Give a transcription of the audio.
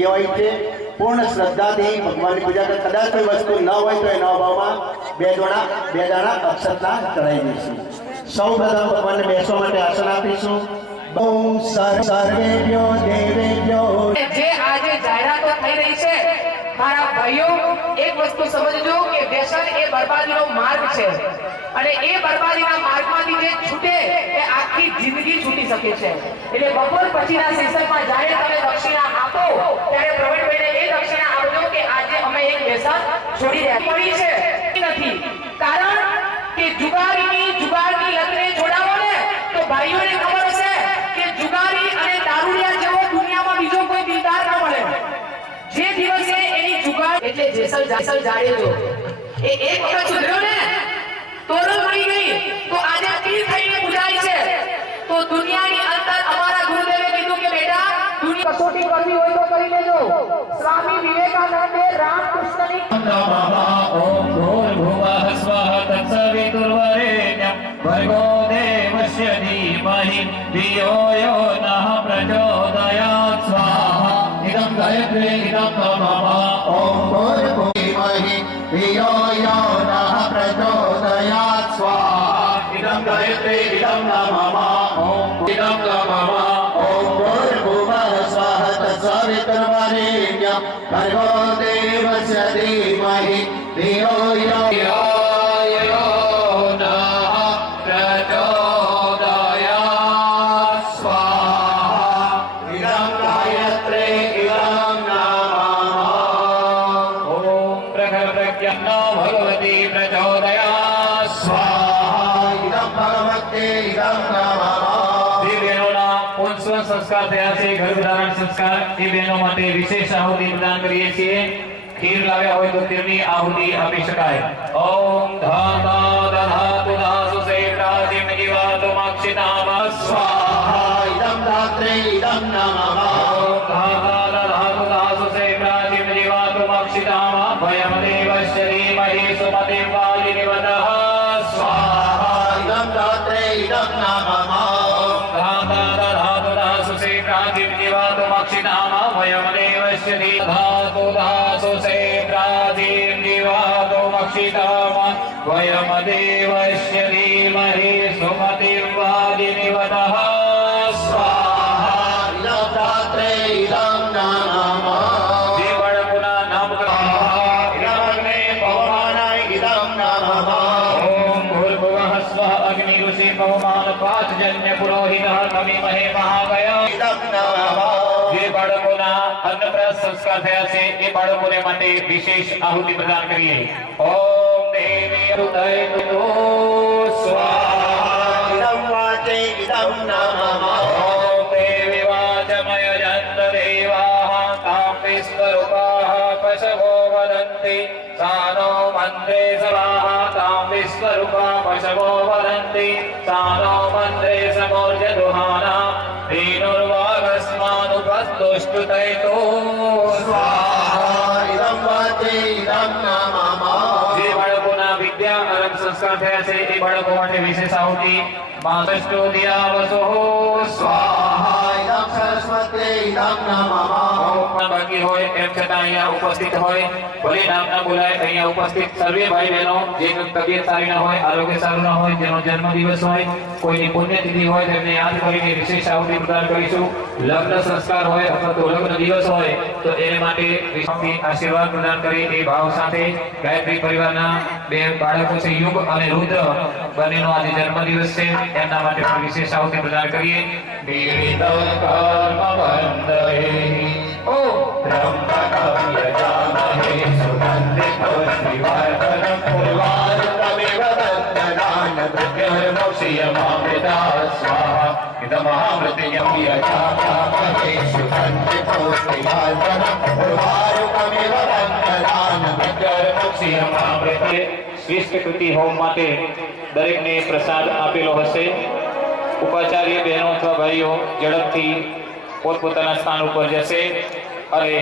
પ્રિય હોય છે। પૂર્ણ શ્રદ્ધાથી ભગવાનની પૂજા કરે। કદાચ કોઈ વસ્તુ ન હોય તો એના અભાવમાં બે દાણા અક્ષતના ચડાવી દઈશું। સૌ પ્રથમ ભગવાનને બેસવા માટે આસન આપીશું। ઓમ સર્વેભ્યો દેવેભ્યો। જે આજે જાહેરાતો થઈ રહી છે મારા ભાઈઓ, એક વસ્તુ સમજજો કે વ્યસન એ બરબાદીનો માર્ગ છે અને એ બરબાદીના માર્ગમાંથી જે છૂટે એ આખી જિંદગી છૂટી શકે છે। એટલે બપોર પછીના સેશનમાં જ્યારે તમે દક્ષિણા આપો ત્યારે પ્રવીણભાઈને એ દક્ષિણા આપજો કે આજે અમે એક વ્યસન છોડી રહ્યા પડી છે નથી, કારણ કે જુગારની લતને છોડાવો ને તો ભાઈઓને ખબર હશે કે જુગારી અને દારૂડિયા જેવો દુનિયામાં બીજો કોઈ દિલદાર ન મળે। જે દિવસે એની જુગાર એટલે જેસલ જાડેજો એ એક વખત સુધર્યો ને તોરણ મળી ગઈ તો આજે પીર થઈને પૂજાય છે। તો દુનિયાની અંદર અમારા ગુરુદેવે કીધું કે બેટા દુનિયા કસોટી કરવી હોય તો કરી લેજો। સ્વામી વિવેકાનંદે રામકૃષ્ણની ઓમ ભૂર્ભુવઃ સ્વઃ તત્સવિતુર્વરેણ્યં ભર્ગો દેવસ્ય ધીમહિ ધિયો યો નઃ પ્રચોદયાत् સ્વાહા। इदं गायत्री इदं नमः। ओम भूर्भुवः धियो यो नः प्रचोदयात् स्वाहा। इदं गायत्री इदं नमः। ओम इदं नमः। ओम भूर्भुवः स्वः तत्सवितुर्वरेण्यं भर्गो देवस्य धीमहि धियो यो नः प्रचोदयात् स्वाहा। इदं गायत्री इदं नमः। ओम प्रज्ञन्नो भगवती प्रचोदयात् स्वाहा। इदं भगवते इदं नमः। संस्कार થયા છે, ગર્ભધારણ સંસ્કાર એ બહેનો માટે વિશેષ આહુતિ પ્રદાન કરીએ છીએ। ખીર લાવ્યા હોય તો તેમની આહુતિ આપી શકાય। ઓમ ધાતા દધાતુ દાસુ સેત્રાદિમ જીવાતો મક્ષિતામ સ્વાહા। इदं धात्रे इदं नमः। ઓમ ધાતા દધાતુ દાસુ સેત્રાદિમ જીવાતો મક્ષિતામ વયમ દેવસ્ય ધીમહિ સુમતિં વાલિનિવતઃ સ્વાહા। इदं धात्रे इदं नमः। वयम देवस्य धातु दासु सेत्रादीं जीवातो मक्षिताम वयम देवस्य धीमहि सुमतिं वालिनिवतः स्वाहा। इदं धात्रे इदं नमः। जीवणपुना नामकः इदमग्ने पवमानाय इदं नमः। ओम भूर्भुवः स्वः अग्नि ऋषि पवमान पांचजन्य पुरोहितः तमीमहे महागया इदं नमः। જે બાળકોના અન્નપ્રાસ સંસ્કાર થયા છે એ બાળકોને માટે વિશેષ આહુતિ પ્રદાન કરીએ। ઓમ દેવી હૃદય સ્વાહા। इदं वाचे इदं नमः। ઓમ દેવી વાચમય જંત દેવાઃ તાં વિશ્વરૂપાઃ પશવો વદન્તિ સાનો મંત્રે સવાઃ તાં વિશ્વરૂપા પશવો વદन्ति सानो मंत्रे समोर्ज दुहाना धेनुर्वागस्मानुपस्तुष्टुतैतो स्वाहा। इदं वाचे इदं नमः। જે બાળકોના વિદ્યા આરંભ સંસ્કાર થયા છે એ બાળકો માટે વિશેષ આહુતિ માતષ્ટો દિયાવસો સ્વાહા। इदं सरस्वते इदं नमः। બાકી હોય એમ છતાં અહીંયા ઉપસ્થિત હોય, ભલે નામ ના બોલાય, અહીંયા ઉપસ્થિત સર્વે ભાઈ બહેનો જેની તબિયત સારી ન હોય, આરોગ્ય સારું ન હોય, જેનો જન્મદિવસ હોય, કોઈની પુણ્યતિથિ હોય તેમને યાદ કરીને વિશેષ આહુતિ પ્રદાન કરીશું। લગ્ન સંસ્કાર હોય અથવા તો લગ્ન દિવસ હોય તો એને માટે વિશેષ આશીર્વાદ પ્રદાન કરી એ ભાવ સાથે ગાયત્રી પરિવારના બે બાળકો છે યુગ અને રુદ્ર બંનેનો આજે જન્મદિવસ છે, એમના માટે પણ વિશેષ આહુતિ પ્રદાન કરીએ। વિવિધં કર્મ વંદે ઓ ત્રંબકં યજામહે સુગંધિં પુષ્ટિવર્ધનં ઉર્વારુકમિવ બંધનાન મૃત્યુર્મોક્ષયમામૃતા સ્વાહા। इदमहामृतं यजामहे सुगन्धिं पुष्टिवर्धनम् उर्वारुकमिव बन्धनान् मृत्युर्मोक्षयमामृते। શ્રેષ્ઠ કૃતિ હોમ માટે દરેકને પ્રસાદ આપેલો હશે। ઉપાચાર્ય બહેનો અથવા ભાઈઓ ઝડપથી પોતપોતાના સ્થાન ઉપર જશે અને